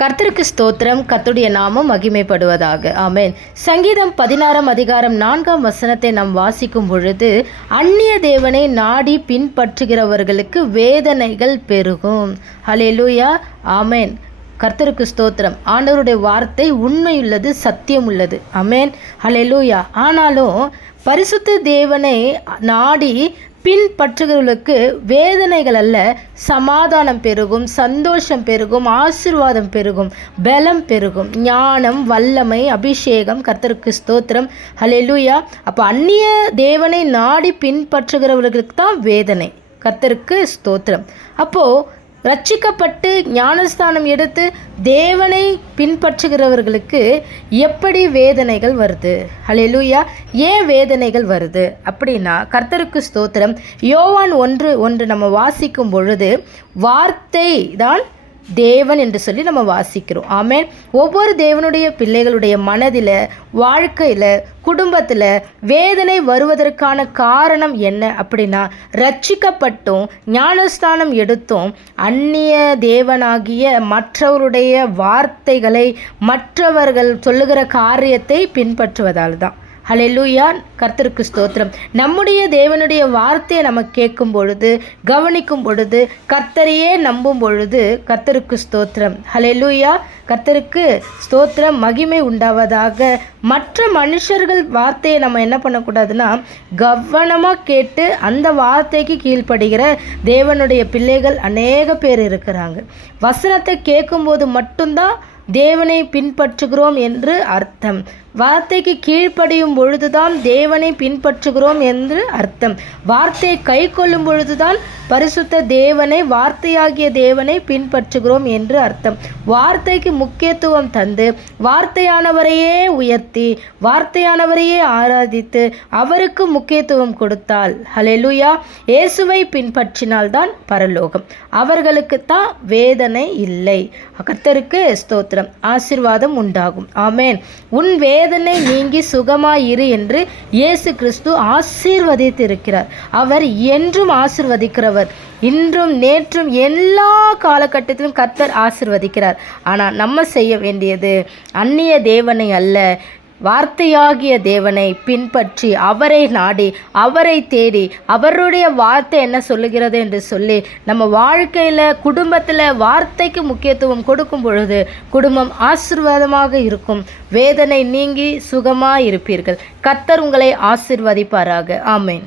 கர்த்தருக்கு ஸ்தோத்திரம். கர்த்தருடைய நாமம் மகிமைப்படுவதாக. ஆமென். சங்கீதம் 16 அதிகாரம் 4 நாம் வாசிக்கும் பொழுது, அந்நிய தேவனை நாடி பின்பற்றுகிறவர்களுக்கு வேதனைகள் பெருகும். ஹல்லேலூயா. ஆமென். கர்த்தருக்கு ஸ்தோத்திரம். ஆண்டவருடைய வார்த்தை உண்மையுள்ளது, சத்தியம் உள்ளது. ஆமென். ஹல்லேலூயா. ஆனாலும் பரிசுத்த தேவனை நாடி பின்பற்றுகிறவர்களுக்கு வேதனைகள் அல்ல, சமாதானம் பெருகும், சந்தோஷம் பெருகும், ஆசீர்வாதம் பெருகும், பலம் பெருகும், ஞானம், வல்லமை, அபிஷேகம். கர்த்தருக்கு ஸ்தோத்திரம். ஹல்லேலூயா. அப்போ அந்நிய தேவனை நாடி பின்பற்றுகிறவர்களுக்கு தான் வேதனை. கர்த்தருக்கு ஸ்தோத்திரம். அப்போது ரட்சிக்கப்பட்டு ஞானஸ்தானம் எடுத்து தேவனை பின்பற்றுகிறவர்களுக்கு எப்படி வேதனைகள் வருது? ஹல்லேலூயா. ஏன் வேதனைகள் வருது அப்படின்னா, கர்த்தருக்கு ஸ்தோத்திரம். யோவான் 1:1 நம்ம வாசிக்கும் பொழுது, வார்த்தை தான் தேவன் என்று சொல்லி நம்ம வாசிக்கிறோம். ஆமென். ஒவ்வொரு தேவனுடைய பிள்ளைகளுடைய மனதில், வாழ்க்கையில், குடும்பத்தில் வேதனை வருவதற்கான காரணம் என்ன அப்படின்னா, ரட்சிக்கப்பட்டும் ஞானஸ்தானம் எடுத்தும் அந்நிய தேவனாகிய மற்றவருடைய வார்த்தைகளை, மற்றவர்கள் சொல்லுகிற காரியத்தை பின்பற்றுவதால் தான். ஹல்லேலூயா. கர்த்தருக்கு ஸ்தோத்திரம். நம்முடைய தேவனுடைய வார்த்தையை நம்ம கேட்கும் பொழுது, கவனிக்கும் பொழுது, கர்த்தரையே நம்பும் பொழுது, கர்த்தருக்கு ஸ்தோத்திரம். ஹல்லேலூயா. கர்த்தருக்கு ஸ்தோத்திரம். மகிமை உண்டாவதாக. மற்ற மனுஷர்கள் வார்த்தையை நம்ம என்ன பண்ணக்கூடாதுன்னா, கவனமாக கேட்டு அந்த வார்த்தைக்கு கீழ்ப்படுகிற தேவனுடைய பிள்ளைகள் அநேக பேர் இருக்கிறாங்க. வசனத்தை கேட்கும்போது மட்டும்தான் தேவனை பின்பற்றுகிறோம் என்று அர்த்தம். வார்த்தைக்கு கீழ்ப்படியும் பொழுதுதான் தேவனை பின்பற்றுகிறோம் என்று அர்த்தம். வார்த்தையை கை கொள்ளும் பொழுதுதான் பரிசுத்த தேவனை, வார்த்தையாகிய தேவனை பின்பற்றுகிறோம் என்று அர்த்தம். வார்த்தைக்கு முக்கியத்துவம் தந்து, வார்த்தையானவரையே உயர்த்தி, வார்த்தையானவரையே ஆராதித்து, அவருக்கு முக்கியத்துவம் கொடுத்தால், ஹல்லேலூயா, இயேசுவை பின்பற்றினால்தான் பரலோகம். அவர்களுக்குத்தான் வேதனை இல்லை. கர்த்தருக்கு ஸ்தோத்திரம். ஆசீர்வாதம் உண்டாகும். ஆமென். உன் வேதனை நீங்கி சுகமாயிரு என்று இயேசு கிறிஸ்து ஆசீர்வதித்திருக்கிறார். அவர் என்றும் ஆசீர்வதிக்கிறவர். இன்றும் நேற்றும் எல்லா காலகட்டத்திலும் கர்த்தர் ஆசீர்வதிக்கிறார். ஆனால் நம்ம செய்ய வேண்டியது அந்நிய தேவனை அல்ல, வார்த்தையாகிய தேவனை பின்பற்றி, அவரை நாடி, அவரை தேடி, அவருடைய வார்த்தை என்ன சொல்லுகிறது என்று சொல்லி நம்ம வாழ்க்கையில், குடும்பத்தில் வார்த்தைக்கு முக்கியத்துவம் கொடுக்கும் பொழுது குடும்பம் ஆசீர்வாதமாக இருக்கும். வேதனை நீங்கி சுகமாக இருப்பீர்கள். கர்த்தர் உங்களை ஆசீர்வதிப்பாராக. ஆமென்.